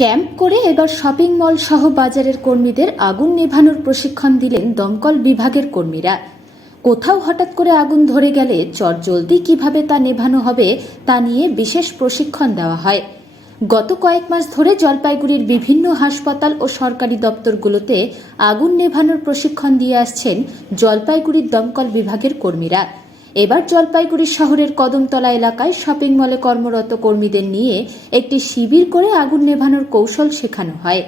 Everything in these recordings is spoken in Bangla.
ক্যাম্প করে এবার শপিং মল সহ বাজারের কর্মীদের আগুন নেভানোর প্রশিক্ষণ দিলেন দমকল বিভাগের কর্মীরা। কোথাও হঠাৎ করে আগুন ধরে গেলে চটজলদি কিভাবে তা নেভানো হবে তা নিয়ে বিশেষ প্রশিক্ষণ দেওয়া হয়। গত কয়েক মাস ধরে জলপাইগুড়ির বিভিন্ন হাসপাতাল ও সরকারি দপ্তরগুলোতে আগুন নেভানোর প্রশিক্ষণ দিয়ে আসছেন জলপাইগুড়ির দমকল বিভাগের কর্মীরা। এবার জলপাইগুড়ি শহরের কদমতলা এলাকায় শপিং মলে কর্মরত কর্মীদের নিয়ে একটি শিবির করে আগুন নেভানোর কৌশল শেখানো হয়।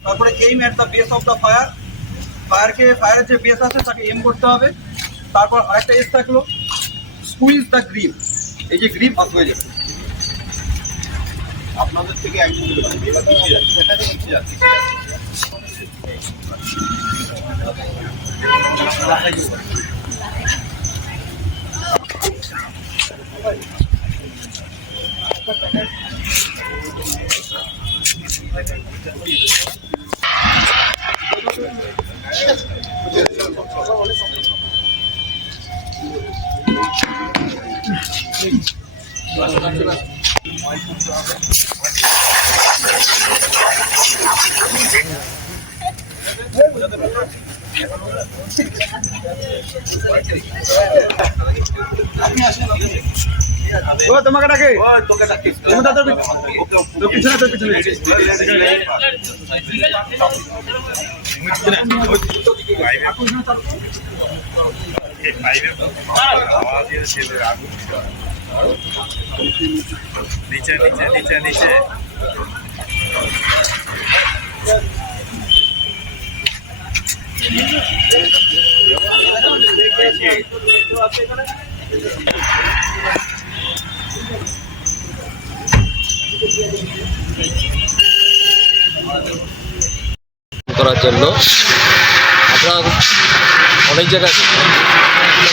তারপরে aim at the base of the ফায়ারের যে বেস আছে তাকে এম করতে হবে। তারপর আরেকটা এস থাকলো স্কুইজ দ্য গ্রিপ, এই যে গ্রিপ হাত হয়ে যাচ্ছে আপনাদের থেকে একদম তোমাকে ডাকে নিচে নিচে নিচে নিচে করার জন্য আমরা অনেক জায়গায়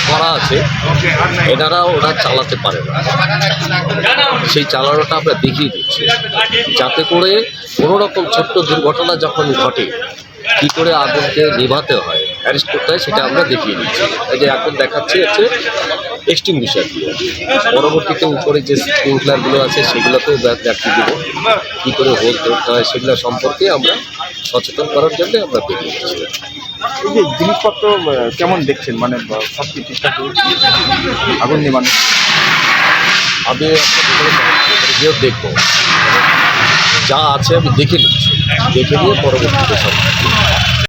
করা আছে, ওরা চালাতে পারে না, সেই চালানোটা আমরা দেখিয়ে দিচ্ছি যাতে করে কোনো রকম ছোট্ট দুর্ঘটনা যখন ঘটে কী করে আগুনকে নেভাতে হয়, অ্যারেস্ট করতে হয়, সেটা আমরা দেখিয়ে দিচ্ছি। এই যে এখন দেখাচ্ছি হচ্ছে এক্সটিংগুইশার দিয়ে, পরবর্তীতে উপরে যে স্প্রিংকলারগুলো আছে সেগুলোতেও দেখিয়ে দেবো কী করে হোল ধরতে হয়, সেগুলো সম্পর্কে আমরা সচেতন করার জন্য আমরা দেখিয়ে দিচ্ছি। এই যে জিনিসপত্র কেমন দেখছেন, মানে সব কি ঠিকঠাক আগুন নেভানো? আমি আপনাদের দেখবো, যা আছে আমি দেখে নিচ্ছি, দেখে নিয়ে পরবর্তীতে সব